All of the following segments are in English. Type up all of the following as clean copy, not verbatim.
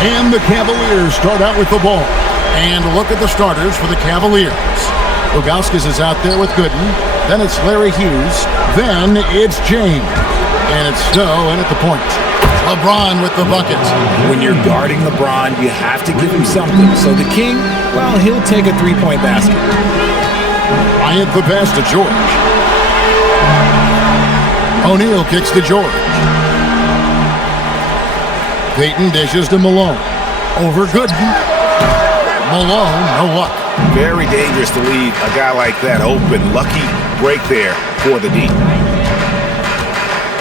And the Cavaliers start out with the ball. And look at the starters for the Cavaliers. Ilgauskas is out there with Gooden. Then it's Larry Hughes. Then it's James. And it's Snow in at the point. LeBron with the bucket. When you're guarding LeBron, you have to give him something. So the King, well, he'll take a three-point basket. Bryant the pass to George. O'Neal kicks to George. Payton dishes to Malone. Over Gooden. Malone, no luck. Very dangerous to leave a guy like that open. Lucky break there for the D.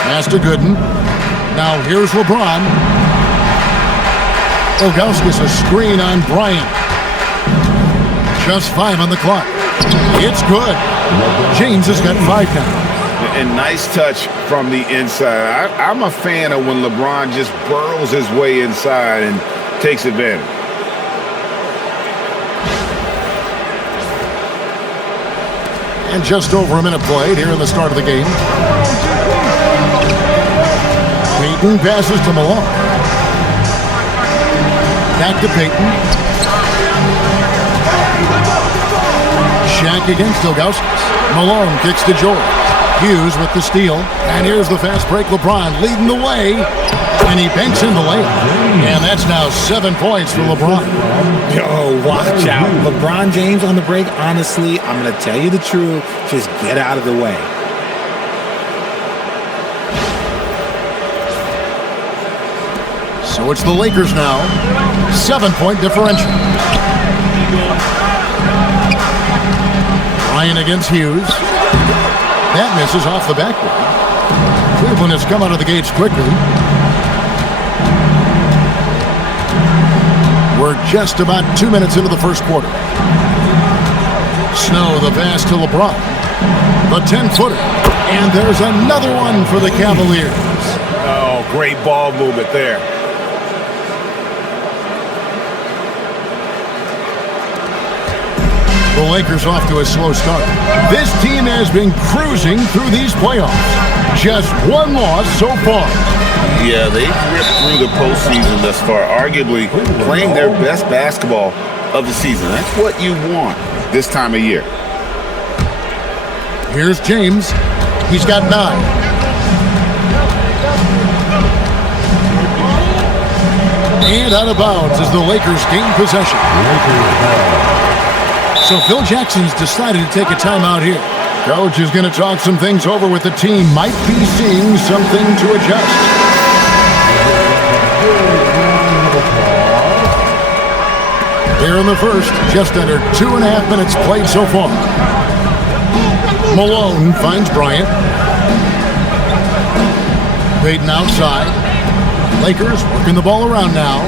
Pass to Gooden. Now here's LeBron. Ilgauskas a screen on Bryant. Just 5 on the clock. It's good. James has got 5 now. And nice touch from the inside. I'm a fan of when LeBron just burrows his way inside and takes advantage. And just over a minute played here in the start of the game. Payton passes to Malone. Back to Payton. Shaq against Ilgauskas. Malone kicks to George. Hughes with the steal. And here's the fast break. LeBron leading the way. And he banks in the layup. And that's now 7 points for LeBron. Yo, watch out. LeBron James on the break, honestly, I'm going to tell you the truth. Just get out of the way. So it's the Lakers now. 7-point differential. Bryant against Hughes. That misses off the backboard. Cleveland has come out of the gates quickly. We're just about 2 minutes into the first quarter. Snow the pass to LeBron. The 10-footer. And there's another one for the Cavaliers. Oh, great ball movement there. The Lakers off to a slow start. This team has been cruising through these playoffs. Just one loss so far. Yeah, they've ripped through the postseason thus far, arguably playing their best basketball of the season. That's what you want this time of year. Here's James. He's got 9. And out of bounds as the Lakers gain possession. So Phil Jackson's decided to take a timeout here. Coach is going to talk some things over with the team. Might be seeing something to adjust. Here in the first, just under 2.5 minutes played so far. Malone finds Bryant. Payton outside. Lakers working the ball around now.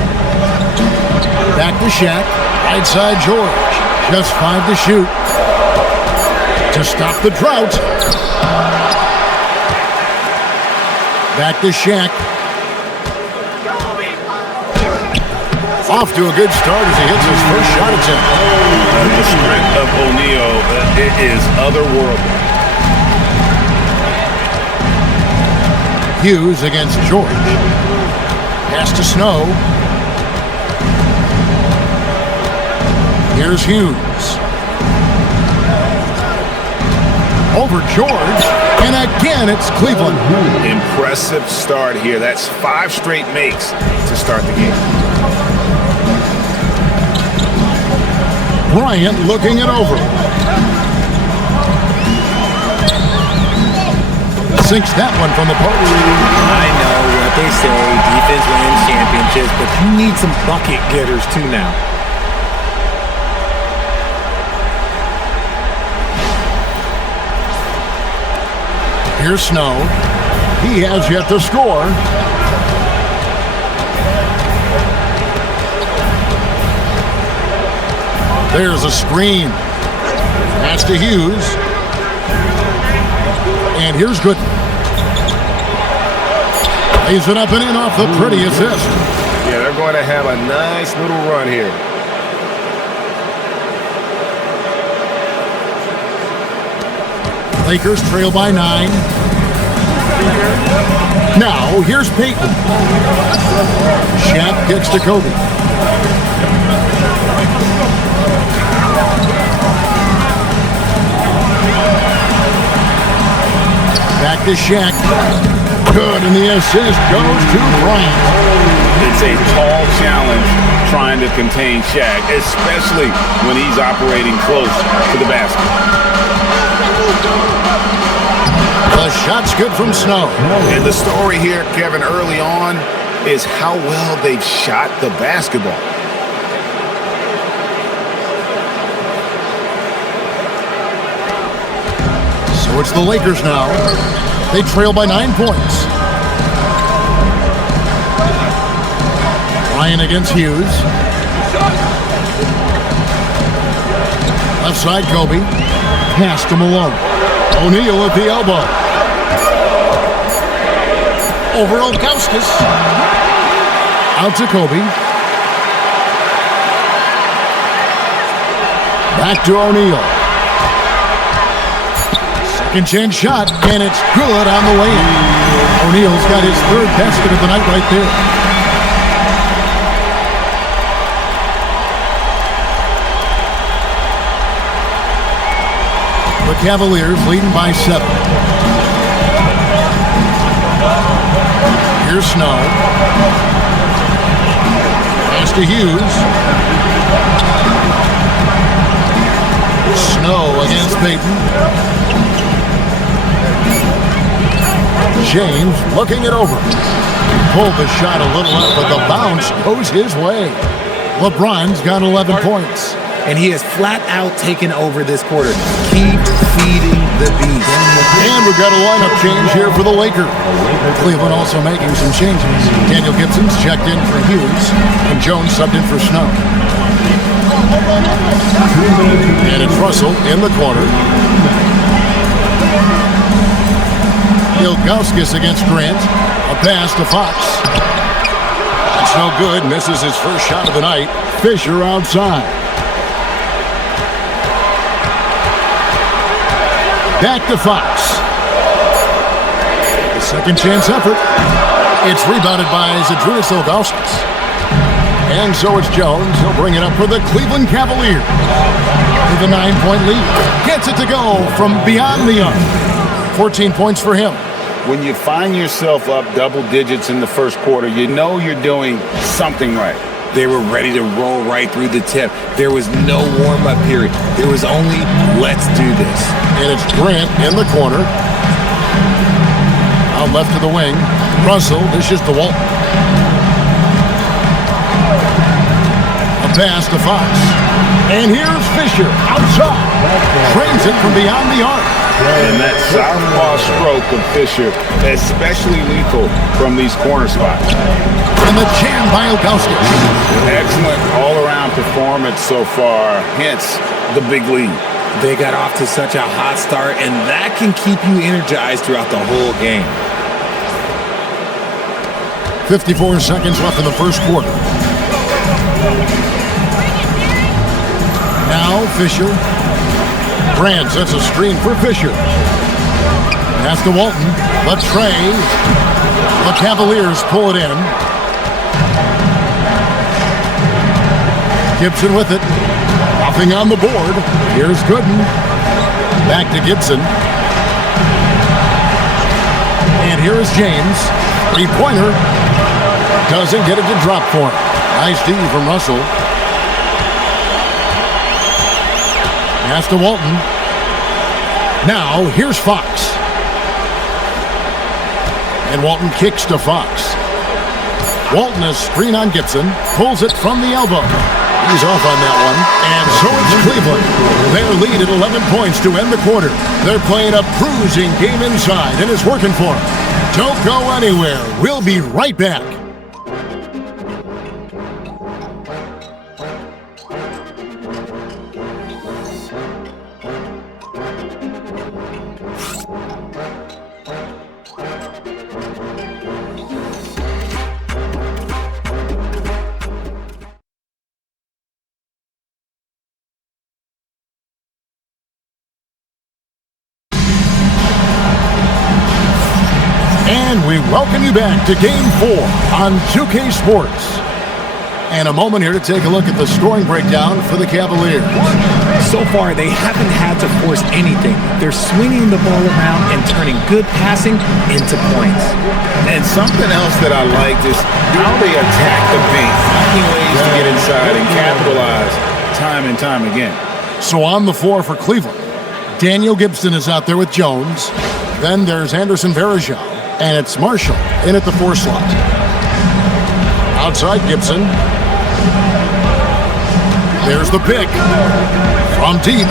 Back to Shaq. Right side George. Just 5 to shoot. To stop the drought. Back to Shaq. Off to a good start as he hits his first shot attempt. The strength of O'Neal, it is otherworldly. Hughes against George. Pass to Snow. Here's Hughes. Over George. And again, it's Cleveland. Impressive start here. That's 5 straight makes to start the game. Bryant looking it over. Sinks that one from the post. I know what they say, defense wins championships, but you need some bucket getters too now. Here's Snow. He has yet to score. There's a screen. Pass to Hughes. And here's Gooden. Lays it up and in off the pretty assist. Yeah, they're going to have a nice little run here. Lakers trail by 9. Now, here's Peyton. Shaq kicks to Kobe. Back to Shaq. Good, and the assist goes to Bryant. It's a tall challenge trying to contain Shaq, especially when he's operating close to the basket. The shot's good from Snow. And the story here, Kevin, early on is how well they've shot the basketball. So it's the Lakers now. They trail by 9 points. Bryant against Hughes. Left side, Kobe. Pass to Malone. O'Neal at the elbow. Over Ilgauskas. Out to Kobe. Back to O'Neal. Second chance shot, and it's good on the way. O'Neal's got his third basket of the night right there. The Cavaliers leading by 7. Here's Snow. Pass to Hughes. Snow against Peyton. James looking it over. Pulled the shot a little up, but the bounce goes his way. LeBron's got 11 points. And he has flat out taken over this quarter. Keep feeding the beast. And we've got a lineup change here for the Lakers. Cleveland also making some changes. Daniel Gibson's checked in for Hughes, and Jones subbed in for Snow. And it's Russell in the corner. Ilgauskas against Grant. A pass to Fox. That's no good. Misses his first shot of the night. Fisher outside. Back to Fox. The second chance effort. It's rebounded by Zydrunas Ilgauskas. And so it's Jones. He'll bring it up for the Cleveland Cavaliers. With a 9-point lead. Gets it to go from beyond the arc. 14 points for him. When you find yourself up double digits in the first quarter, you know you're doing something right. They were ready to roll right through the tip. There was no warm-up period. There was only, let's do this. And it's Grant in the corner. Out left to the wing. Russell dishes to Walton. A pass to Fox. And here's Fisher outside. Trains it from beyond the arc. And that southpaw stroke of Fisher, especially lethal from these corner spots. And the jam by Ilgauskas. Excellent all-around performance so far, hence the big lead. They got off to such a hot start, and that can keep you energized throughout the whole game. 54 seconds left in the first quarter. Now Fisher. Grant sets a screen for Fisher. Pass to Walton. The tray. The Cavaliers pull it in. Gibson with it. Nothing on the board. Here's Gooden. Back to Gibson. And here is James. Three-pointer. Doesn't get it to drop for him. Nice D from Russell. Pass to Walton. Now, here's Fox. And Walton kicks to Fox. Walton a screen on Gibson. Pulls it from the elbow. He's off on that one. And so it's Cleveland. Their lead at 11 points to end the quarter. They're playing a cruising game inside, and it's working for them. Don't go anywhere. We'll be right back. we welcome you back to Game 4 on 2K Sports. And a moment here to take a look at the scoring breakdown for the Cavaliers. So far, they haven't had to force anything. They're swinging the ball around and turning good passing into points. And something else that I liked is how they attack the paint, finding ways to get inside and capitalize time and time again. So on the floor for Cleveland, Daniel Gibson is out there with Jones. Then there's Anderson Varejao, and it's Marshall in at the 4 slot. Outside Gibson. There's the pick from deep.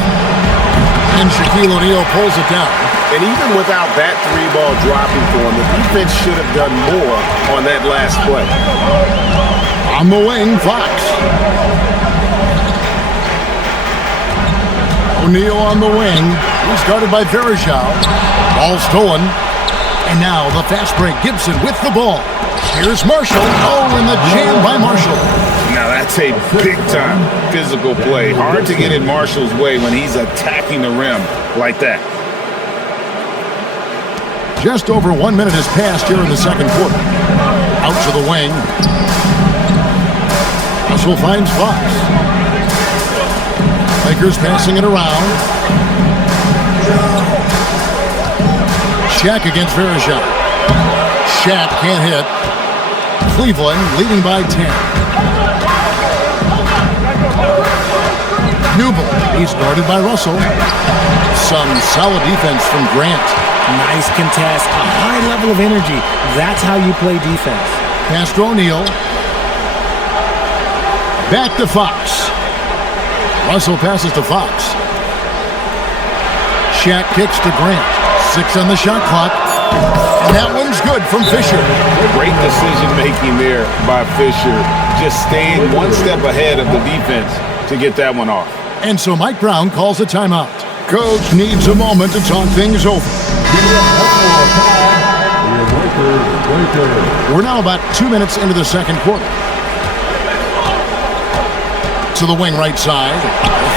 And Shaquille O'Neal pulls it down. And even without that 3-ball dropping for him, the defense should have done more on that last play. On the wing, Fox. O'Neal on the wing. He's guarded by Varejao. Ball stolen. And now the fast break. Gibson with the ball. Here's Marshall. Oh, and the jam by Marshall. Now that's a big-time physical play. Hard to get in Marshall's way when he's attacking the rim like that. Just over 1 minute has passed here in the second quarter. Out to the wing. Russell finds Fox. Lakers passing it around. Shaq against Varejao. Shaq can't hit. Cleveland leading by 10. Newble, he's guarded by Russell. Some solid defense from Grant. Nice contest, a high level of energy. That's how you play defense. Pass to O'Neal. Back to Fox. Russell passes to Fox. Shaq kicks to Grant. 6 on the shot clock. And that one's good from Fisher. Great decision-making there by Fisher. Just staying one step ahead of the defense to get that one off. And so Mike Brown calls a timeout. Coach needs a moment to talk things over. We're now about 2 minutes into the second quarter. To the wing right side.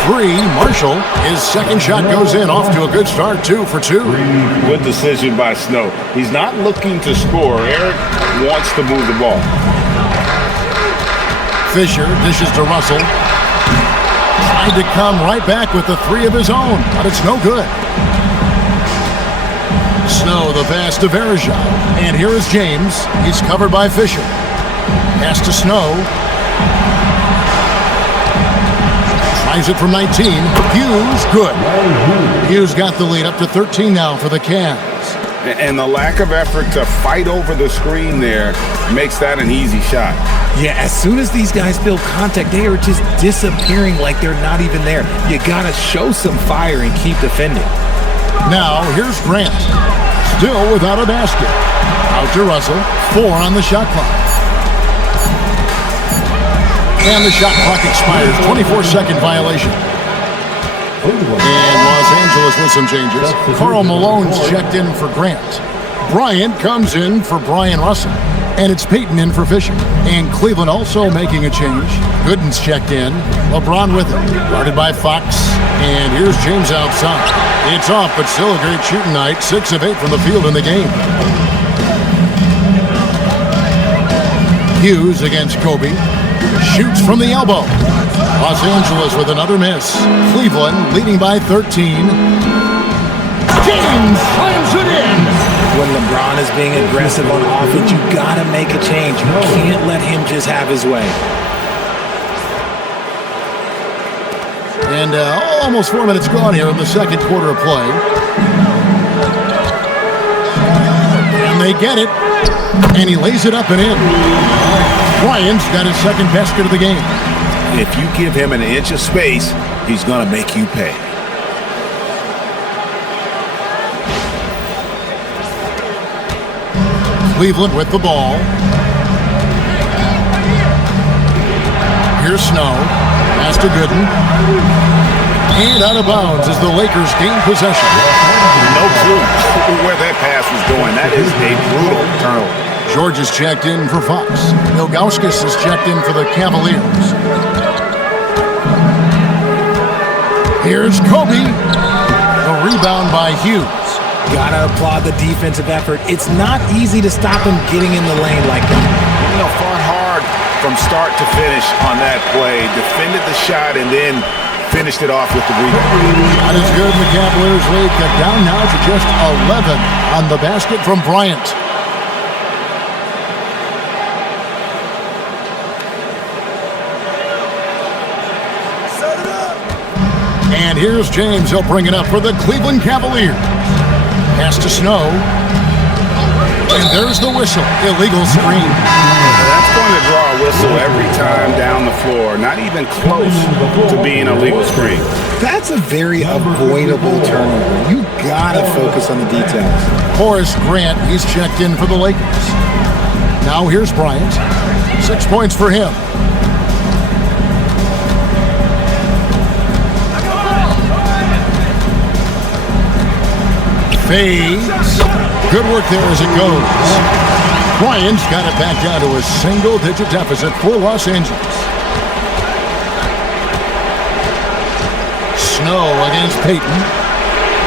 3, Marshall. His second shot goes in, off to a good start, 2 for 2. Good decision by Snow. He's not looking to score. Eric wants to move the ball. Fisher dishes to Russell. Tried to come right back with the 3 of his own, but it's no good. Snow, the pass to Varejao. And here is James. He's covered by Fisher. Pass to Snow. Tries it from 19. Hughes, good. Hughes got the lead up to 13 now for the Cavs. And the lack of effort to fight over the screen there makes that an easy shot. Yeah, as soon as these guys build contact, they are just disappearing like they're not even there. You gotta show some fire and keep defending. Now, here's Grant. Still without a basket. Out to Russell. 4 on the shot clock. And the shot clock expires. 24-second violation. And Los Angeles with some changes. Karl Malone's checked in for Grant. Bryant comes in for Brian Russell. And it's Peyton in for Fisher. And Cleveland also making a change. Gooden's checked in. LeBron with him. Guarded by Fox. And here's James outside. It's off, but still a great shooting night. 6 of 8 from the field in the game. Hughes against Kobe. Shoots from the elbow. Los Angeles with another miss. Cleveland leading by 13. James slams it in. When LeBron is being aggressive on offense, you gotta make a change. You can't let him just have his way. And almost 4 minutes gone here in the second quarter of play. And they get it. And he lays it up and in. Bryant's got his second basket of the game. If you give him an inch of space, he's going to make you pay. Cleveland with the ball. Here's Snow. Pass to Gooden. And out of bounds as the Lakers gain possession. No clue where that pass was going. That is a brutal turnover. George is checked in for Fox. Ilgauskas is checked in for the Cavaliers. Here's Kobe. The rebound by Hughes. Gotta applaud the defensive effort. It's not easy to stop him getting in the lane like that. Fought hard from start to finish on that play. Defended the shot and then finished it off with the rebound. That is good. The Cavaliers lead cut down now to just 11 on the basket from Bryant. And here's James. He'll bring it up for the Cleveland Cavaliers. Pass to Snow. And there's the whistle. Illegal screen. That's going to draw a whistle every time down the floor. Not even close to being a legal screen. That's a very avoidable turnover. You gotta focus on the details. Horace Grant, he's checked in for the Lakers. Now here's Bryant. 6 points for him. Fades. Good work there as it goes. Bryant's got it back down to a single-digit deficit for Los Angeles. Snow against Payton.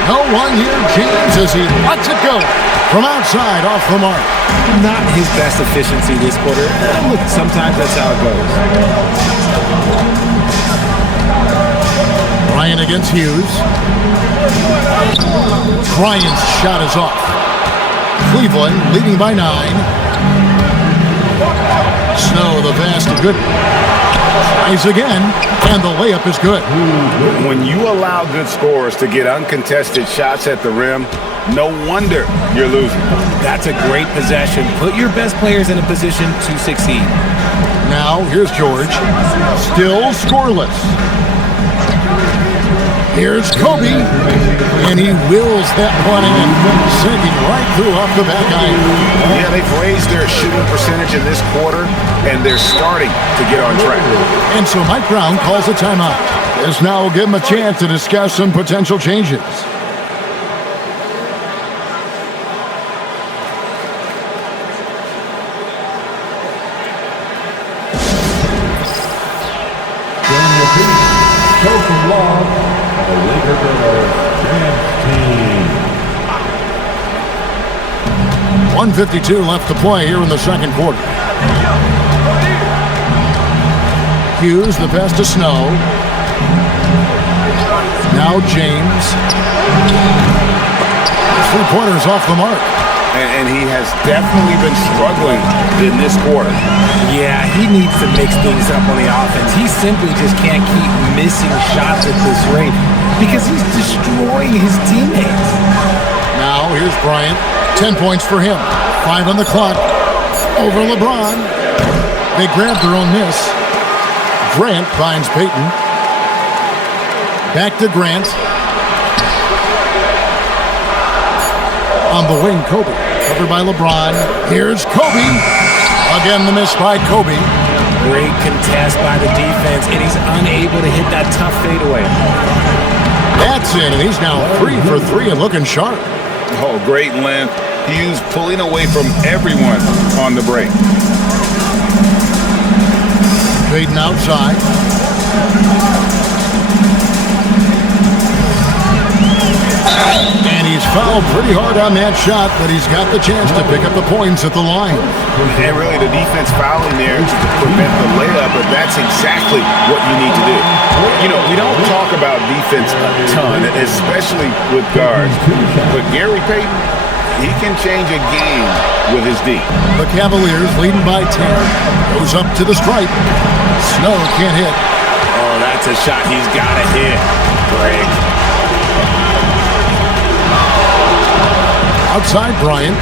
No one here. James as he lets it go from outside off the mark. Not his best efficiency this quarter. Look, sometimes that's how it goes. Bryant against Hughes. Bryant's shot is off. Cleveland leading by 9. Snow, the pass to Gooden. Tries again, and the layup is good. When you allow good scorers to get uncontested shots at the rim, no wonder you're losing. That's a great possession. Put your best players in a position to succeed. Now, here's George. Still scoreless. Here's Kobe, and he wills that one in, sinking right through off the back iron. Yeah, they've raised their shooting percentage in this quarter, and they're starting to get on track. And so Mike Brown calls a timeout. This now will give him a chance to discuss some potential changes. The Lakers team. 1:52 left to play here in the second quarter. Hughes, the pass to Snow. Now James. 3-pointers off the mark. And he has definitely been struggling in this quarter. Yeah, he needs to mix things up on the offense. He simply just can't keep missing shots at this rate because he's destroying his teammates. Now here's Bryant. 10 points for him. 5 on the clock. Over LeBron. They grab their own miss. Grant finds Payton. Back to Grant. On the wing, Kobe. Covered by LeBron. Here's Kobe. Again, the miss by Kobe. Great contest by the defense, and he's unable to hit that tough fadeaway. That's it, and he's now 3 for 3 and looking sharp. Oh, great length. Hughes pulling away from everyone on the break. Payton outside. And he's fouled pretty hard on that shot, but he's got the chance to pick up the points at the line. And really, the defense fouling there to prevent the layup, but that's exactly what you need to do. You know, we don't talk about defense a ton, especially with guards, but Gary Payton, he can change a game with his D. The Cavaliers leading by 10. Goes up to the stripe. Snow can't hit. Oh, that's a shot he's got to hit. Greg. Outside Bryant.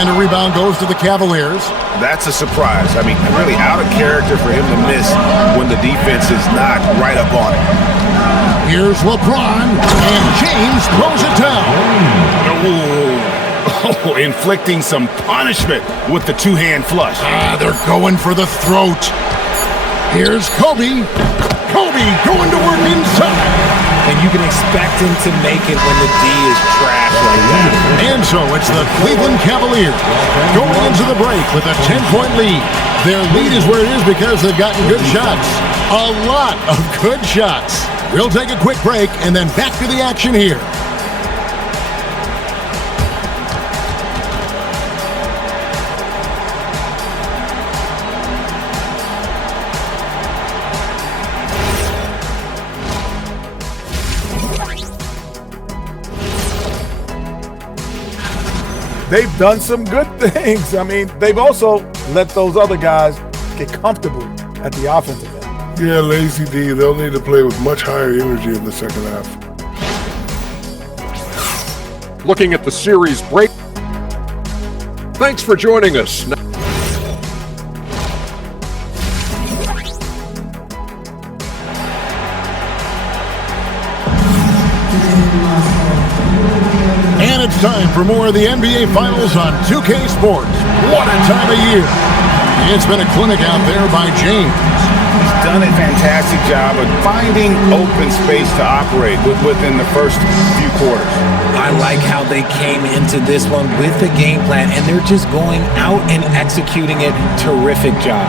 And a rebound goes to the Cavaliers. That's a surprise. I mean, really out of character for him to miss when the defense is not right up on it. Here's LeBron, and James throws it down. Oh, inflicting some punishment with the two-hand flush. They're going for the throat. Here's Kobe. Kobe going to work inside. And you can expect him to make it when the D is trash like that. And so it's the Cleveland Cavaliers going into the break with a 10-point lead. Their lead is where it is because they've gotten good shots. A lot of good shots. We'll take a quick break and then back to the action here. They've done some good things. I mean, they've also let those other guys get comfortable at the offensive end. Yeah, Lazy D, they'll need to play with much higher energy in the second half. Looking at the series break. Thanks for joining us. And it's time for more of the NBA Finals on 2K Sports. What a time of year. It's been a clinic out there by James. He's done a fantastic job of finding open space to operate within the first few quarters. I like how they came into this one with the game plan, and they're just going out and executing it. Terrific job.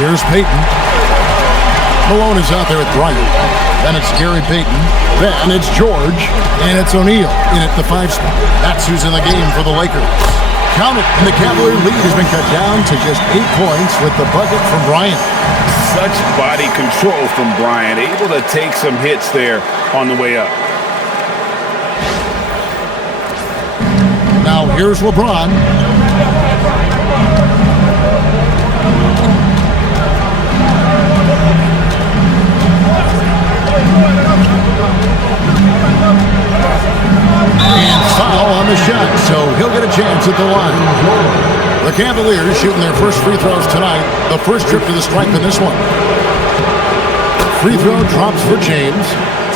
Here's Payton. Malone is out there with Bryant. Then it's Gary Payton. Then it's George. And it's O'Neal in at the 5 spot. That's who's in the game for the Lakers. Count it, and the Cavalier lead has been cut down to just 8 points with the bucket from Bryant. Such body control from Bryant, able to take some hits there on the way up. Now here's LeBron. And foul on the shot, so he'll get a chance at the line. The Cavaliers shooting their first free throws tonight. The first trip to the stripe in this one. Free throw drops for James.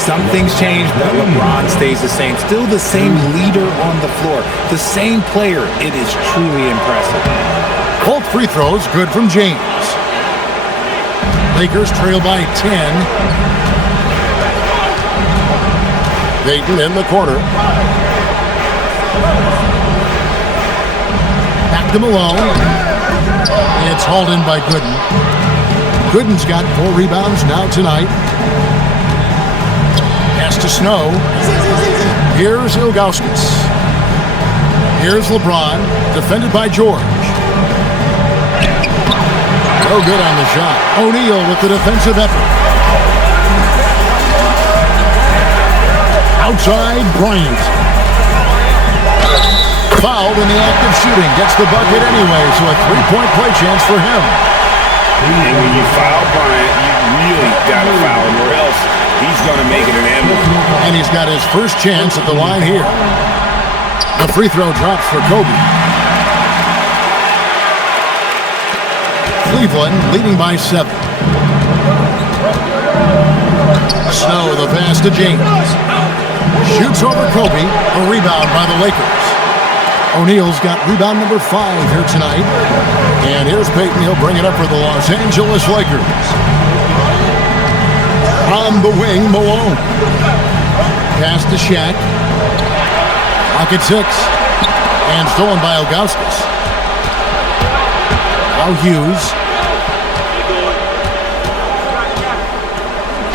Some things change, but LeBron stays the same. Still the same leader on the floor. The same player. It is truly impressive. Both free throws good from James. Lakers trail by 10. Payton in the corner. Back to Malone. It's hauled in by Gooden. Gooden's got 4 rebounds now tonight. Pass to Snow. Here's Ilgauskas. Here's LeBron, defended by George. No good on the shot. O'Neal with the defensive effort. Outside, Bryant. Fouled in the act of shooting. Gets the bucket anyway, so a 3-point play chance for him. And when you foul Bryant, you really got to foul him, or else he's going to make it an end. And he's got his first chance at the line here. The free throw drops for Kobe. Cleveland leading by 7. Snow, the pass to James. Shoots over Kobe, a rebound by the Lakers. O'Neal's got rebound number 5 here tonight. And here's Payton, he'll bring it up for the Los Angeles Lakers. On the wing, Malone. Pass to Shaq. Pocket 6. And stolen by Ilgauskas. Now Hughes.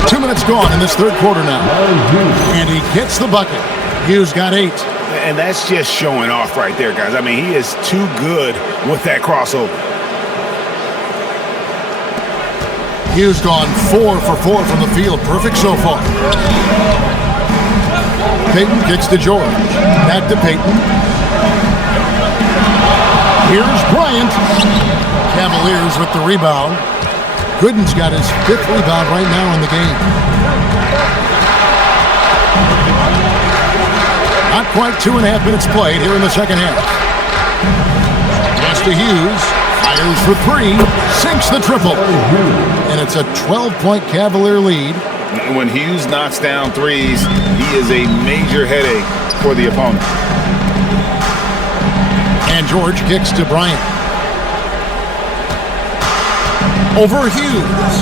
2 minutes gone in this third quarter now. And he gets the bucket. Hughes got 8. And that's just showing off right there, guys. I mean, he is too good with that crossover. Hughes gone 4 for 4 from the field. Perfect so far. Payton kicks to George. Back to Payton. Here's Bryant. Cavaliers with the rebound. Gooden's got his 5th rebound right now in the game. Not quite 2.5 minutes played here in the second half. Pass to Hughes. Fires for 3. Sinks the triple. And it's a 12-point Cavalier lead. When Hughes knocks down threes, he is a major headache for the opponent. And George kicks to Bryant. Over Hughes.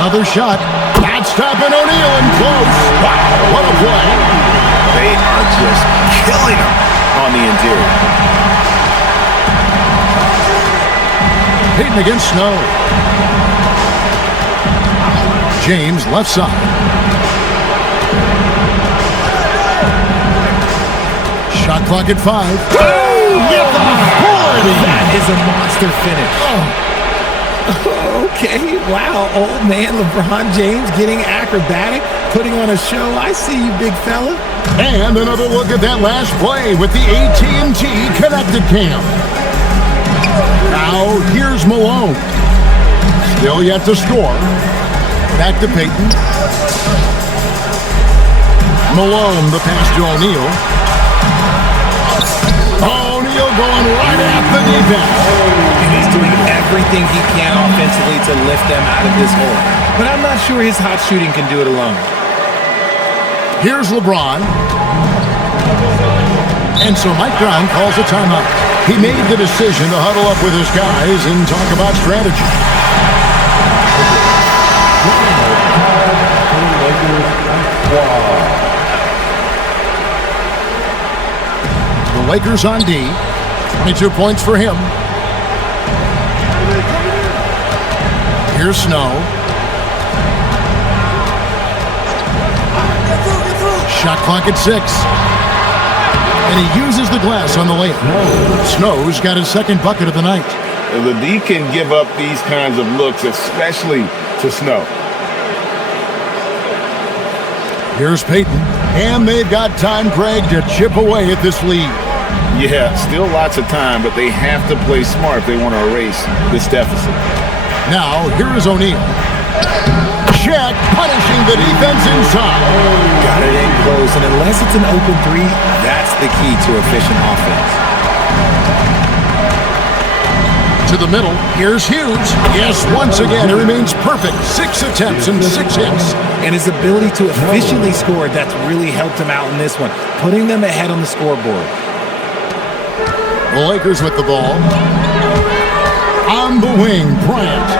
Another shot. Not stopping O'Neal and close. Wow, what a play. They are just killing him on the interior. Payton against Snow. James left side. Shot clock at 5. With authority. That is a monster finish. Okay, wow. Old man LeBron James getting acrobatic, putting on a show. I see you, big fella. And another look at that last play with the AT&T connected cam. Now here's Malone. Still yet to score. Back to Payton. Malone, the pass to O'Neal. O'Neal going right at the defense. And he's doing everything he can offensively to lift them out of this hole. But I'm not sure his hot shooting can do it alone. Here's LeBron. And so Mike Brown calls a timeout. He made the decision to huddle up with his guys and talk about strategy. The Lakers on D. 22 points for him. Here's Snow. Shot clock at 6. And he uses the glass on the layup. Snow's got his second bucket of the night. The D can give up these kinds of looks, especially to Snow. Here's Payton. And they've got time, Craig, to chip away at this lead. Yeah, still lots of time, but they have to play smart if they want to erase this deficit. Now, here is O'Neal. Shaq punishing the defense inside. Got it in close, and unless it's an open three, that's the key to efficient offense. To the middle, here's Hughes. Yes, once again, he remains perfect. 6 attempts and 6 hits. And his ability to efficiently score, that's really helped him out in this one, putting them ahead on the scoreboard. The Lakers with the ball. On the wing, Bryant.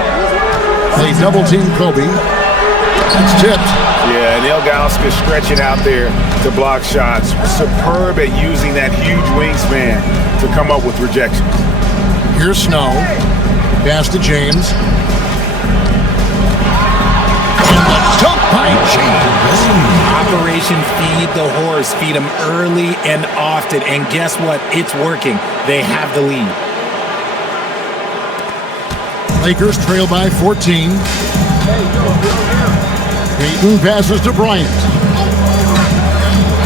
They double-team Kobe. That's tipped. Yeah, and Ilgauskas stretching out there to block shots. Superb at using that huge wingspan to come up with rejections. Here's Snow. Pass to James. And the dunk by James. Operation Feed the Horse. Feed him early and often. And guess what? It's working. They have the lead. Lakers trail by 14. Payton passes to Bryant.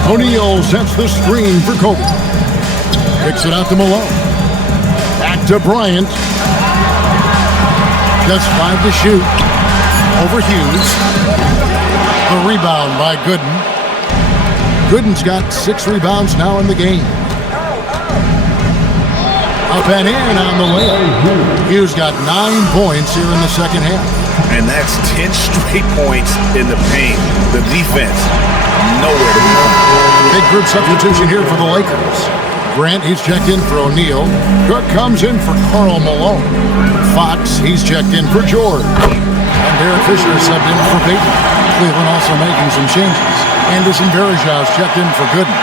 O'Neal sets the screen for Kobe. Kicks it out to Malone. Back to Bryant. Just 5 to shoot. Over Hughes. The rebound by Gooden. Gooden's got 6 rebounds now in the game. Up and in on the layup. Hughes got 9 points here in the second half. And that's 10 straight points in the paint. The defense, nowhere to be found. Big group substitution here for the Lakers. Grant, he's checked in for O'Neal. Cook comes in for Karl Malone. Fox, he's checked in for George. And Derek Fisher is subbed in for Payton. Cleveland also making some changes. Anderson Varejau's checked in for Gooden.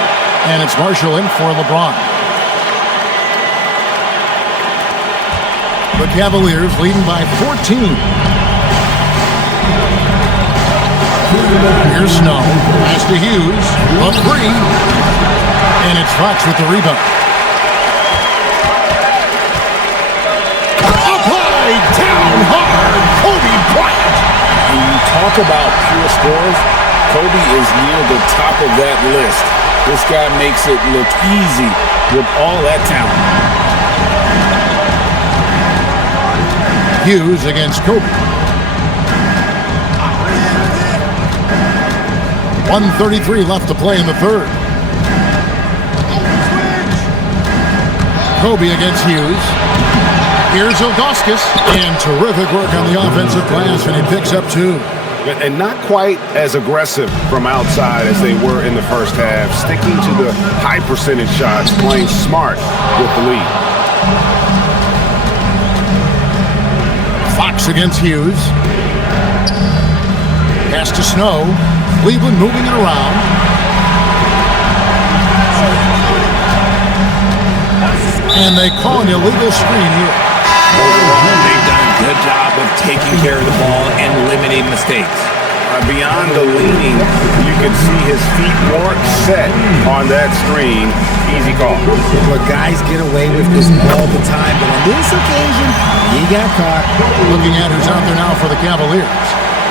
And it's Marshall in for LeBron. The Cavaliers leading by 14. Here's Snow. Pass to Hughes. A 3. And it's Fox with the rebound. Up high, down hard. Kobe Bryant. When you talk about pure scores, Kobe is near the top of that list. This guy makes it look easy with all that talent. Hughes against Kobe. 1:33 left to play in the third. Kobe against Hughes. Here's Ilgauskas. And terrific work on the offensive glass, and he picks up 2. And not quite as aggressive from outside as they were in the first half. Sticking to the high percentage shots, playing smart with the lead. Fox against Hughes. Pass to Snow. Cleveland moving it around. And they call an illegal screen here. They good job of taking care of the ball and limiting mistakes. Beyond the leaning, you can see his feet weren't set on that screen. Easy call. Look, guys get away with this all the time, but on this occasion, he got caught. Looking at who's out there now for the Cavaliers.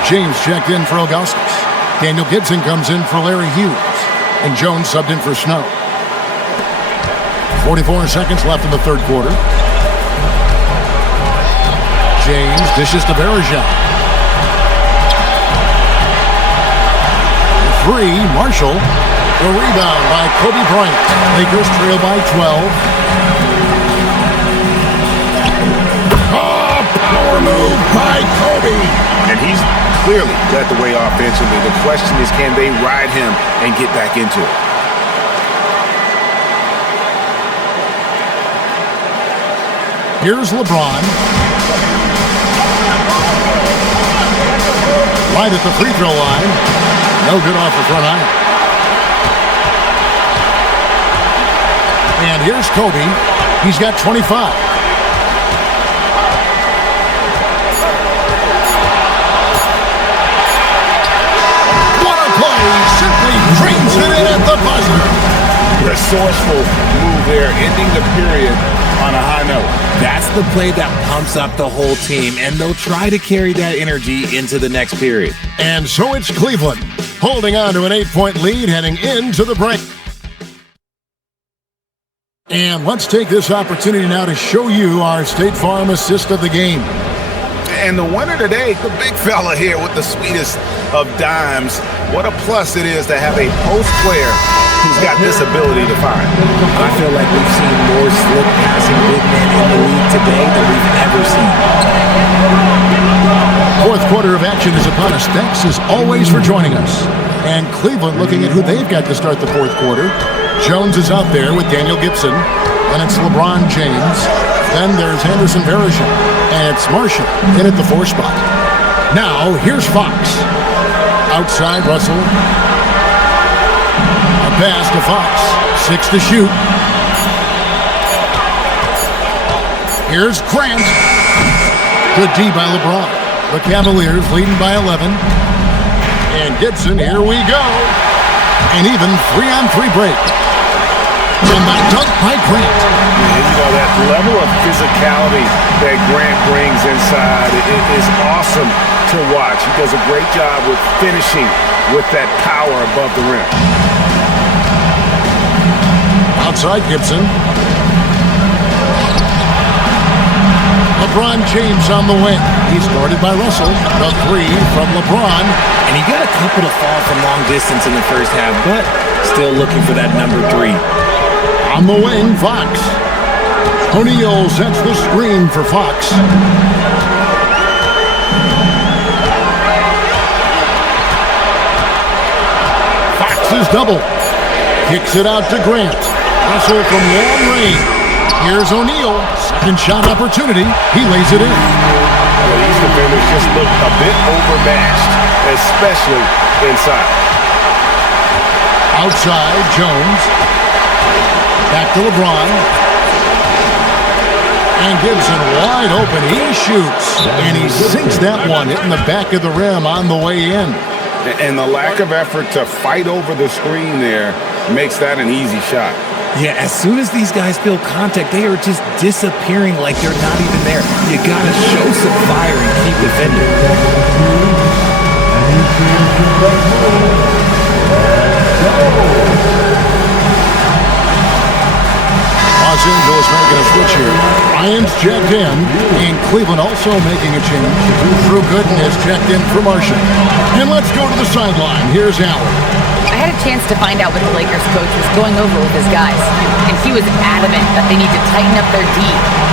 James checked in for Augustus. Daniel Gibson comes in for Larry Hughes. And Jones subbed in for Snow. 44 seconds left in the third quarter. James dishes to Bergeron. Three, Marshall. The rebound by Kobe Bryant. Lakers trail by 12. Oh, power move by Kobe. And he's clearly led the way offensively. The question is, can they ride him and get back into it? Here's LeBron. Right at the free throw line. No good off the front iron. And here's Kobe. He's got 25. What a play! Simply drains it in at the buzzer. Resourceful move there, ending the period on a high note. That's the play that pumps up the whole team, and they'll try to carry that energy into the next period. And so it's Cleveland, holding on to an 8-point lead heading into the break. And let's take this opportunity now to show you our State Farm assist of the game. And the winner today, the big fella here with the sweetest of dimes. What a plus it is to have a post player who's got this ability to find. I feel like we've seen more slick passing big men in the league today than we've ever seen. Fourth quarter of action is upon us. Thanks as always for joining us. And Cleveland looking at who they've got to start the fourth quarter. Jones is out there with Daniel Gibson. Then it's LeBron James. Then there's Anderson Bergeron. And it's Marshall in at the 4 spot. Now, here's Fox. Outside, Russell. A pass to Fox. 6 to shoot. Here's Grant. Good D by LeBron. The Cavaliers leading by 11. And Gibson, here we go. An even 3-on-3 break. And the dunk by Grant. And you know, that level of physicality that Grant brings inside is awesome to watch. He does a great job with finishing with that power above the rim. Outside Gibson. LeBron James on the wing. He's guarded by Russell. The 3 from LeBron. And he got a couple to fall from long distance in the first half, but still looking for that number 3. On the wing, Fox. O'Neal sets the screen for Fox. Fox is double. Kicks it out to Grant. Russell from long range. Here's O'Neal. Second shot opportunity. He lays it in. Well, these defenders just look a bit overmatched, especially inside. Outside, Jones. Back to LeBron. And Gibson wide open. He shoots. And he sinks that one, hitting the back of the rim on the way in. And the lack of effort to fight over the screen there makes that an easy shot. Yeah, as soon as these guys feel contact, they are just disappearing like they're not even there. You gotta show some fire and keep defending. Los Angeles making a switch here. Bryant's checked in, and Cleveland also making a change. Drew Gooden is checked in for Marshall. And let's go to the sideline. Here's Allen. I had a chance to find out what the Lakers coach was going over with his guys, and he was adamant that they need to tighten up their D.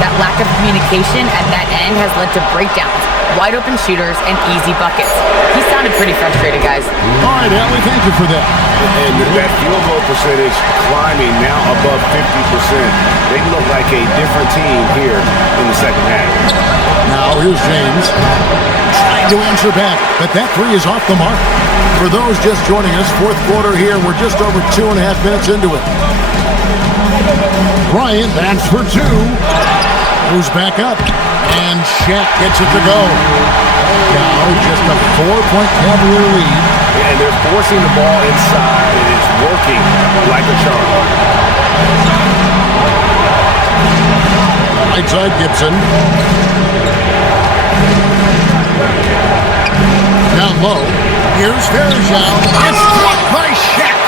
That lack of communication at that end has led to breakdowns, wide open shooters, and easy buckets. He sounded pretty frustrated, guys. All right, Allen, thank you for that. And that field goal percentage climbing now above 50%. They look like a different team here in the second half. Now here's James. Trying to answer back, but that 3 is off the mark. For those just joining us, fourth quarter here, we're just over 2.5 minutes into it. Bryant, that's for 2. Moves back up. And Shaq gets it to go. Now just a 4-point Cavalier lead. And they're forcing the ball inside, and it's working like a charm. Right side Gibson. Down low. Here's Verjao. It's blocked by Shaq.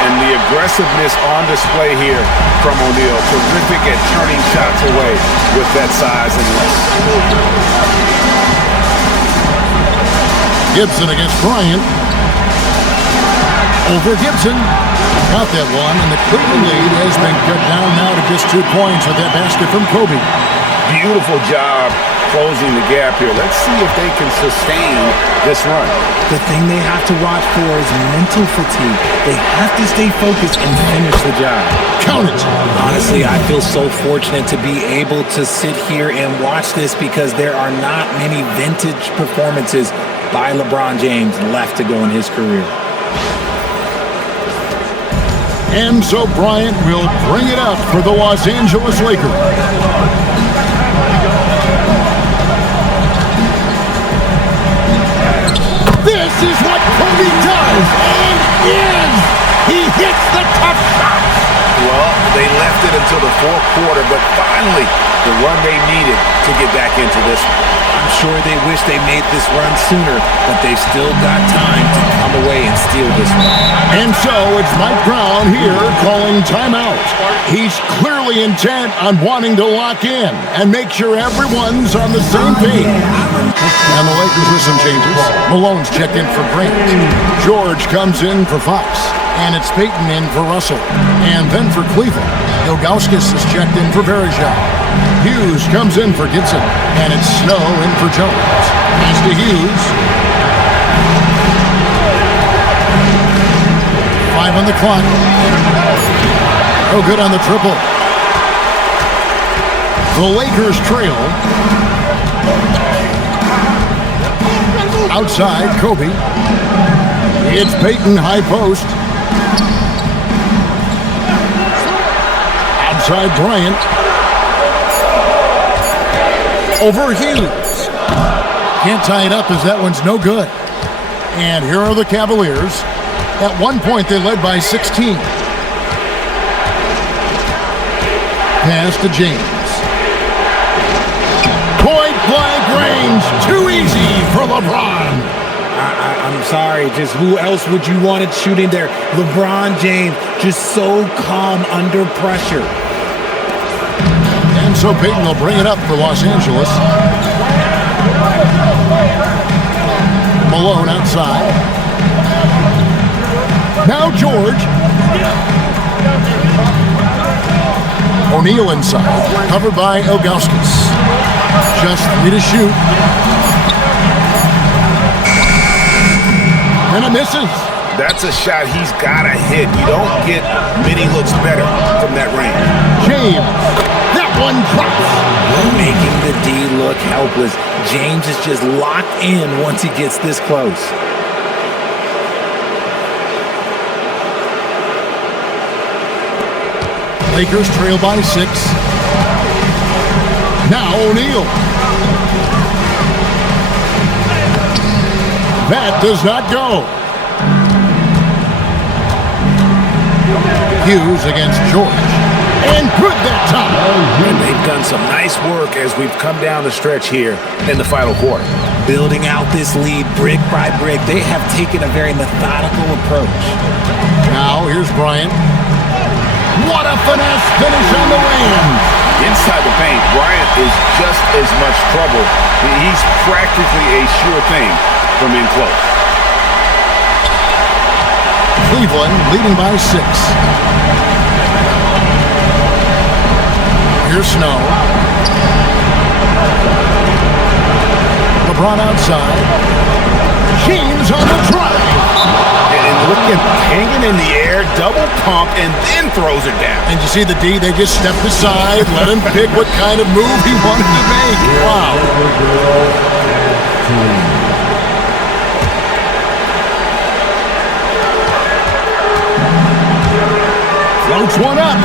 And the aggressiveness on display here from O'Neal. Terrific at turning shots away with that size and length. Gibson against Bryant. Over Gibson. Got that one, and the Cleveland lead has been cut down now to just 2 points with that basket from Kobe. Beautiful job closing the gap here. Let's see if they can sustain this run. The thing they have to watch for is mental fatigue. They have to stay focused and finish the job. Count it. Honestly, I feel so fortunate to be able to sit here and watch this because there are not many vintage performances by LeBron James left to go in his career. And so Bryant will bring it up for the Los Angeles Lakers. This is what Kobe does, and is! He hits the tough shots! Well, they left it until the fourth quarter, but finally, the run they needed to get back into this one. I'm sure they wish they made this run sooner, but they've still got time to come away and steal this one. And so it's Mike Brown here calling timeout. He's clearly intent on wanting to lock in and make sure everyone's on the same page. And the Lakers with some changes. Malone's checked in for Grant. George comes in for Fox. And it's Peyton in for Russell. And then for Cleveland, Ilgauskas is checked in for Verjao. Hughes comes in for Gibson. And it's Snow in for Jones. Pass to Hughes. 5 on the clock. Oh, good on the triple. The Lakers trail. Outside, Kobe. It's Peyton, high post. Outside, Bryant. Over Hughes. Can't tie it up as that one's no good. And here are the Cavaliers. At one point, they led by 16. Pass to James. Point-blank range. Too easy for LeBron. I'm sorry, just who else would you want it shooting there? LeBron James, just so calm under pressure. And so Peyton will bring it up for Los Angeles. Malone outside. Now George. O'Neal inside, covered by Ilgauskas. Just 3 to shoot. And it misses. That's a shot he's got to hit. You don't get many looks better from that range. James, that one drops. Making the D look helpless. James is just locked in once he gets this close. Lakers trail by 6. Now O'Neal. That does not go. Hughes against George. And good that time. And they've done some nice work as we've come down the stretch here in the final quarter. Building out this lead brick by brick, they have taken a very methodical approach. Now here's Bryant. What a finesse finish on the wing. Inside the paint, Bryant is just as much trouble. He's practically a sure thing from in close. Cleveland leading by 6. Here's Snow. LeBron outside. James on the drive. And looking, hanging in the air, double pump, and then throws it down. And you see the D, they just stepped aside, let him pick what kind of move he wanted to make. Wow. Floats one up.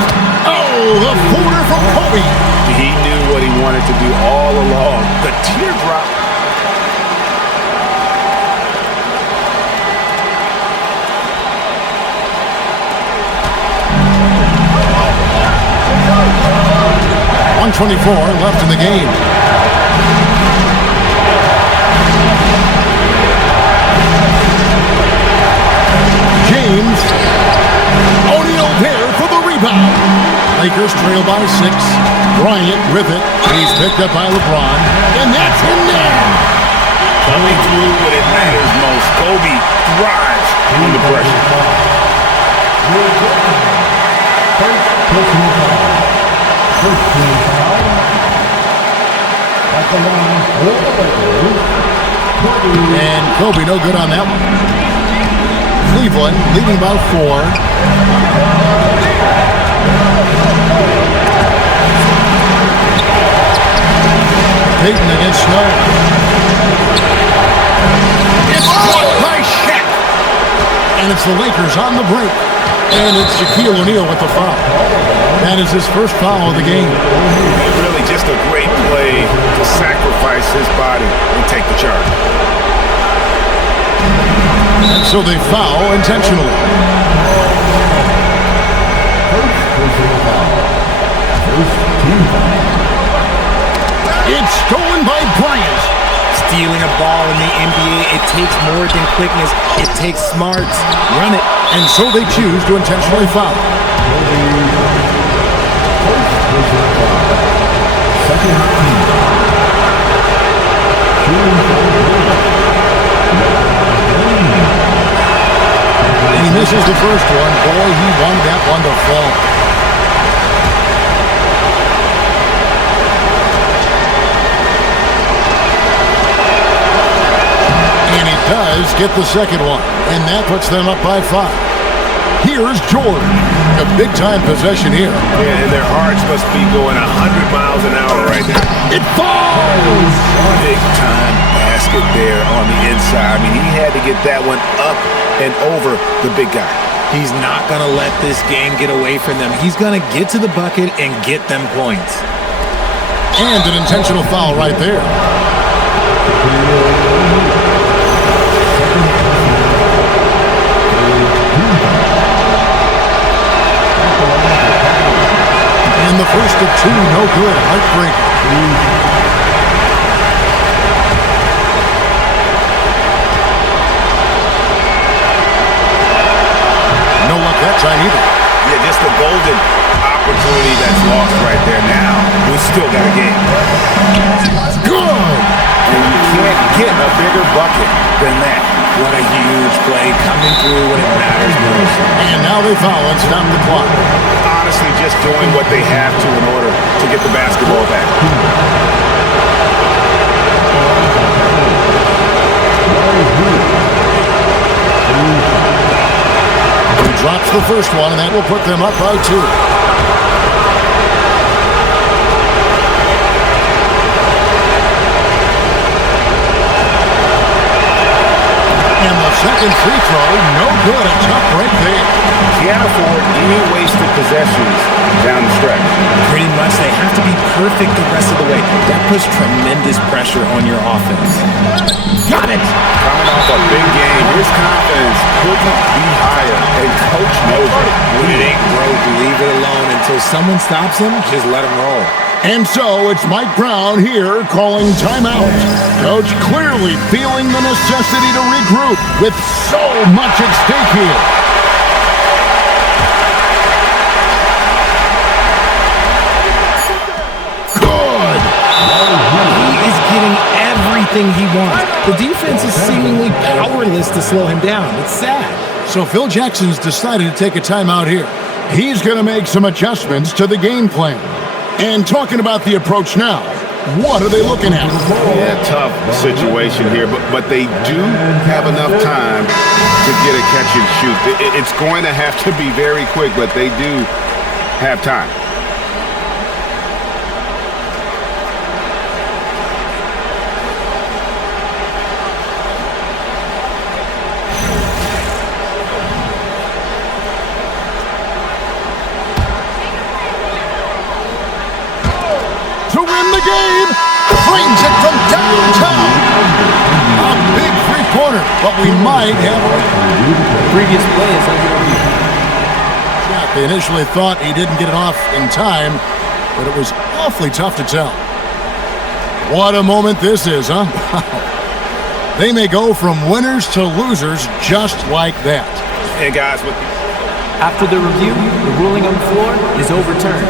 Oh, the footer from Kobe. He knew what he wanted to do all along. The teardrop. .124 left in the game. James. O'Neal there for the rebound. Lakers trail by 6. Bryant with it. He's picked up by LeBron. And that's in there. Coming through when it matters most. Kobe thrives under pressure. And Kobe no good on that one. Cleveland leading by 4. Payton against Snow. It's caught by Shaq. And it's the Lakers on the break. And it's Shaquille O'Neal with the foul. That is his first foul of the game. Really just a great play to sacrifice his body and take the charge. And so they foul intentionally. It's stolen by Bryant. Stealing a ball in the NBA, it takes more than quickness. It takes smarts. Run it. And so they choose to intentionally foul. He misses the first one. Boy, he wanted that one to fall. And he does get the second one. And that puts them up by 5. Here's Jordan. A big-time possession here. Yeah, and their hearts must be going 100 miles an hour right now. It falls! Big-time basket there on the inside. I mean, he had to get that one up and over the big guy. He's not going to let this game get away from them. He's going to get to the bucket and get them points. And an intentional foul right there. And the first of 2, no good. Heartbreak. No luck that time either. Yeah, just a golden opportunity that's lost right there. Now, we still got a game. Good! And you can't get a bigger bucket than that. What a huge play coming through when it matters most. And now they foul and stop the clock. Honestly, just doing what they have to in order to get the basketball back. He drops the first one, and that will put them up by 2. And the second free throw, no good. A tough break there. Can't afford any wasted possessions down the stretch. Pretty much, they have to be perfect the rest of the way. That puts tremendous pressure on your offense. Got it! Coming off a big game, his confidence couldn't be higher, and Coach knows it. When it ain't broke, leave it alone until someone stops him. Just let him roll. And so it's Mike Brown here calling timeout. Coach clearly feeling the necessity to regroup with so much at stake here. Good! He is getting everything he wants. The defense is seemingly powerless to slow him down. It's sad. So Phil Jackson's decided to take a timeout here. He's going to make some adjustments to the game plan. And talking about the approach now, what are they looking at? Yeah, tough situation here, but they do have enough time to get a catch and shoot. It's going to have to be very quick, but they do have time. To win the game. Flings it from downtown. A big three-pointer, but we might have a Previous play is under review. shot. They initially thought he didn't get it off in time, but it was awfully tough to tell. What a moment this is, huh? They may go from winners to losers just like that. And guys, with After the review, the ruling on the floor is overturned.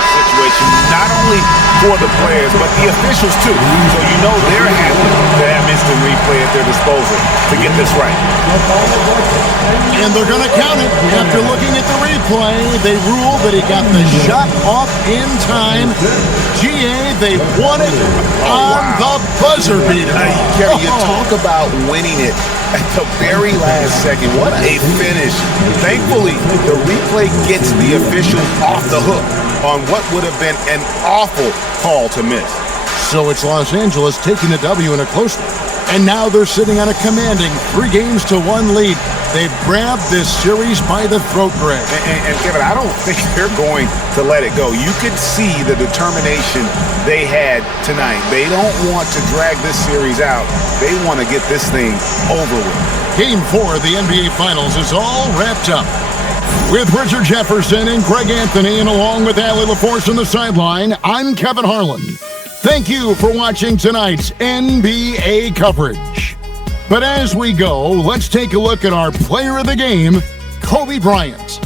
situation, not only for the players, but the officials too. So you know they're happy to have instant replay at their disposal to get this right. And they're going to count it. After looking at the replay, they rule that he got the shot off in time. GA, they won it on the buzzer beater. Kevin, you talk about winning it at the very last second. What a finish. Thankfully, the replay gets the officials off the hook on what would have been an awful call to miss. So it's Los Angeles taking the W in a close one. And now they're sitting on a commanding 3-1 lead. They've grabbed this series by the throat, Greg. And Kevin, I don't think they're going to let it go. You could see the determination they had tonight. They don't want to drag this series out. They want to get this thing over with. Game 4 of the NBA Finals is all wrapped up. With Richard Jefferson and Greg Anthony, and along with Allie LaForce on the sideline, I'm Kevin Harlan. Thank you for watching tonight's NBA coverage. But as we go, let's take a look at our player of the game, Kobe Bryant.